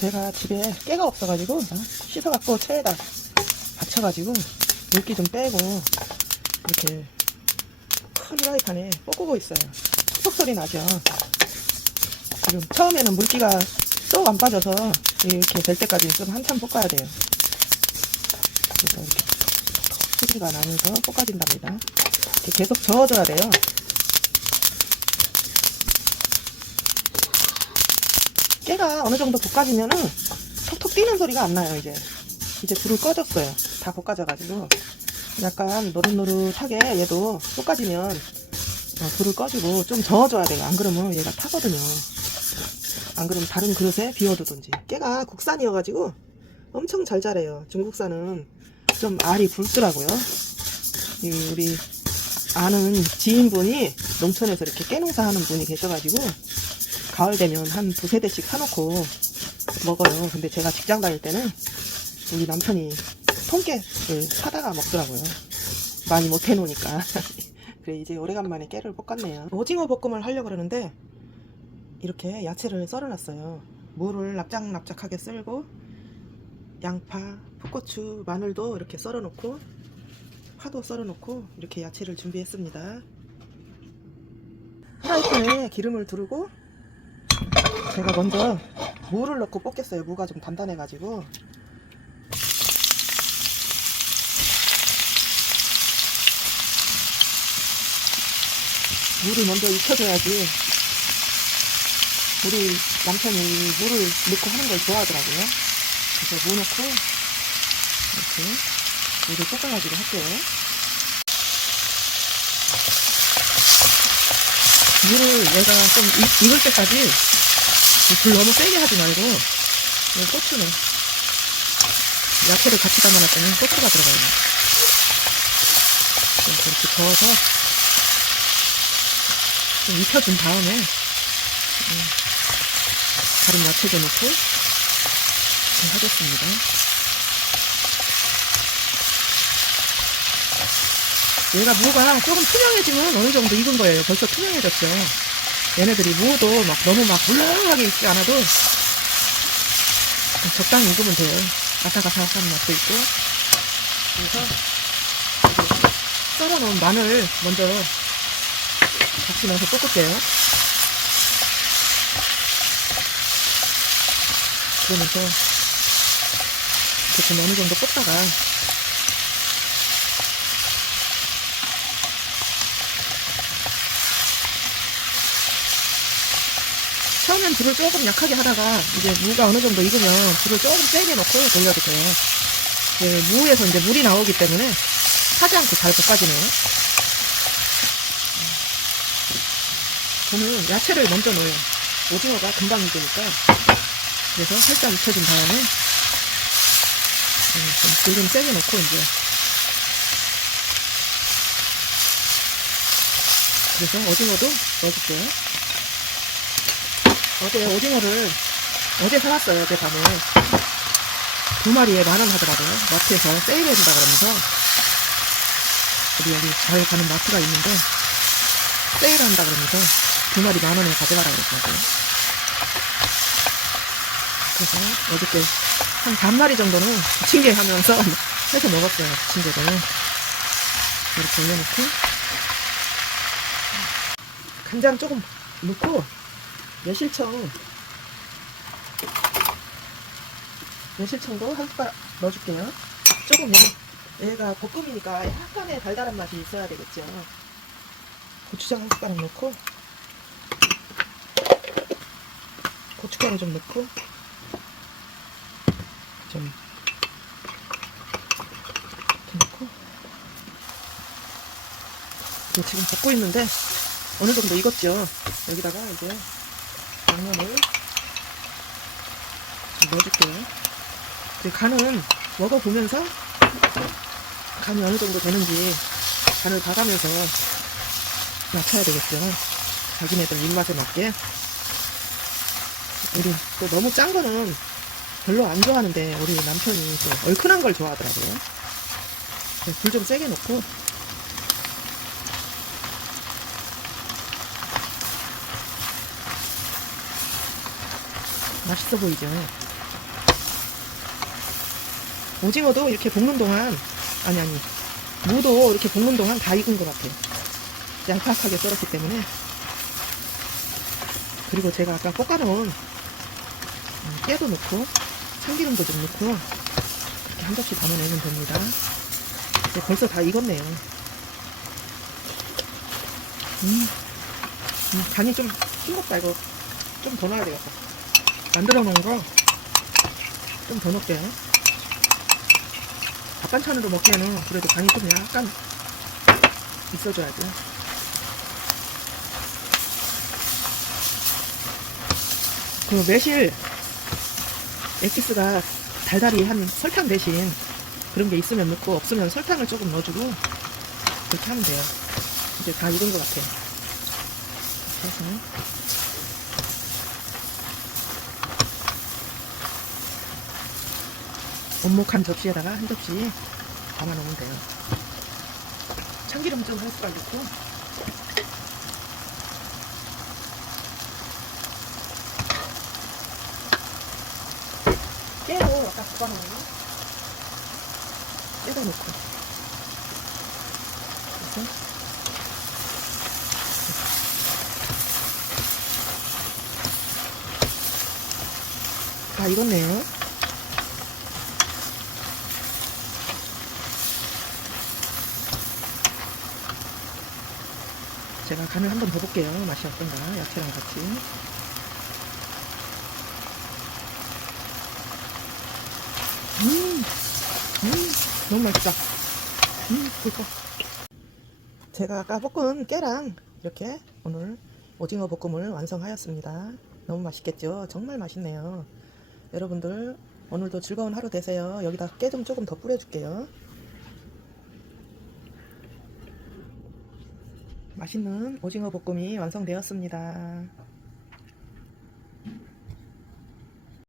제가 집에 깨가 없어가지고 씻어갖고 체에다 받쳐가지고 물기 좀 빼고 이렇게 큰 프라이팬에 볶고 있어요. 톡톡 소리 나죠. 지금 처음에는 물기가 쏙 안 빠져서 이렇게 될 때까지 좀 한참 볶아야 돼요. 그래서 이렇게 소리가 나면서 볶아진답니다. 이렇게 계속 저어줘야 돼요. 깨가 어느 정도 볶아지면은 톡톡 뛰는 소리가 안 나요. 이제 불을 꺼졌어요. 다 볶아져가지고 약간 노릇노릇하게 얘도 볶아지면 불을 꺼주고 좀 저어줘야 돼요. 안 그러면 얘가 타거든요. 안 그러면 다른 그릇에 비워두든지. 깨가 국산이어가지고 엄청 잘 자라요. 중국산은 좀 알이 굵더라고요. 우리 아는 지인분이 농촌에서 이렇게 깨농사 하는 분이 계셔가지고 가을 되면 한 두세 대씩 사놓고 먹어요. 근데 제가 직장 다닐 때는 우리 남편이 통깨를 사다가 먹더라고요. 많이 못 해놓으니까. 그래 이제 오래간만에 깨를 볶았네요. 오징어 볶음을 하려고 그러는데 이렇게 야채를 썰어놨어요. 무를 납작납작하게 썰고 양파, 풋고추, 마늘도 이렇게 썰어놓고 파도 썰어놓고 이렇게 야채를 준비했습니다. 프라이팬에 기름을 두르고 제가 먼저 무를 넣고 볶겠어요. 무가 좀 단단해가지고. 물을 먼저 익혀줘야지. 우리 남편이 물을 넣고 하는 걸 좋아하더라고요. 그래서 무 넣고 이렇게 물을 볶아가지고 할게요. 물을 얘가 좀 익을 때까지 불 너무 세게 하지 말고 고추는 야채를 같이 담아놨을 때는 고추가 들어가요. 이렇게 저어서 좀 익혀준 다음에 다른 야채도 넣고 하겠습니다. 얘가 무가 조금 투명해지면 어느 정도 익은 거예요. 벌써 투명해졌죠. 얘네들이 무도 막 너무 막 물렁하게 익지 않아도 적당히 익으면 돼요. 아삭아삭한 맛도 있고. 그래서 썰어놓은 마늘 먼저 같이 넣어서 볶을게요. 그러면서 이렇게 좀 어느 정도 볶다가 처음엔 불을 조금 약하게 하다가 이제 무가 어느 정도 익으면 불을 조금 세게 넣고 돌려도 돼요. 무에서 이제 물이 나오기 때문에 타지 않고 잘 볶아지네요. 저는 야채를 먼저 넣어요. 오징어가 금방 익으니까. 그래서 살짝 익혀준 다음에 불 좀 세게 넣고 이제 그래서 오징어도 넣어줄게요. 어제 오징어를 어제 사놨어요. 어제 밤에 2마리에 10,000원 하더라고요. 마트에서 세일해준다 그러면서 우리 여기 잘 가는 마트가 있는데 세일한다 그러면서 2마리 10,000원에 가져가라고 그러더라고요. 그래서 어저께 한 반마리 정도는 부침개 하면서 해서 먹었어요. 부침개를 이렇게 올려놓고 간장 조금 넣고 매실청도 한 숟가락 넣어줄게요. 조금 얘가 볶음이니까 약간의 달달한 맛이 있어야 되겠죠. 고추장 한 숟가락 넣고 고춧가루 좀 넣고 좀 이렇게 넣고 지금 볶고 있는데 어느 정도 익었죠. 여기다가 이제 양념을 좀 넣어줄게요. 간은 먹어보면서 간이 어느 정도 되는지 간을 봐가면서 맞춰야 되겠죠. 자기네들 입맛에 맞게. 우리 또 너무 짠 거는 별로 안 좋아하는데 우리 남편이 또 얼큰한 걸 좋아하더라고요. 불 좀 세게 놓고 맛있어 보이죠? 오징어도 이렇게 볶는 동안, 아니, 무도 이렇게 볶는 동안 다 익은 것 같아요. 양파하게 썰었기 때문에. 그리고 제가 아까 볶아놓은 깨도 넣고 참기름도 좀 넣고 이렇게 한 접시 담아내면 됩니다. 이제 벌써 다 익었네요. 간이 좀 싱겁다. 이거 좀 더 넣어야 되겠다. 만들어 놓은 거 좀 더 넣을게요. 밥 반찬으로 먹기에는 그래도 간이 좀 약간 있어줘야죠. 그 매실 엑기스가 달달이 한 설탕 대신 그런 게 있으면 넣고 없으면 설탕을 조금 넣어주고 그렇게 하면 돼요. 이제 다 익은 것 같아요. 그래서 원목한 접시에다가 한 접시 담아 놓으면 돼요. 참기름 좀 한 숟갈 넣고 깨로 아까 볶아놓은 깨도 넣고 그래서 다 익었네요. 제가 간을 한번 더 볼게요. 맛이 어떤가, 야채랑 같이. 너무 맛있다. 그니까. 제가 아까 볶은 깨랑 이렇게 오늘 오징어 볶음을 완성하였습니다. 너무 맛있겠죠? 정말 맛있네요. 여러분들 오늘도 즐거운 하루 되세요. 여기다 깨 좀 조금 더 뿌려줄게요. 맛있는 오징어 볶음이 완성되었습니다.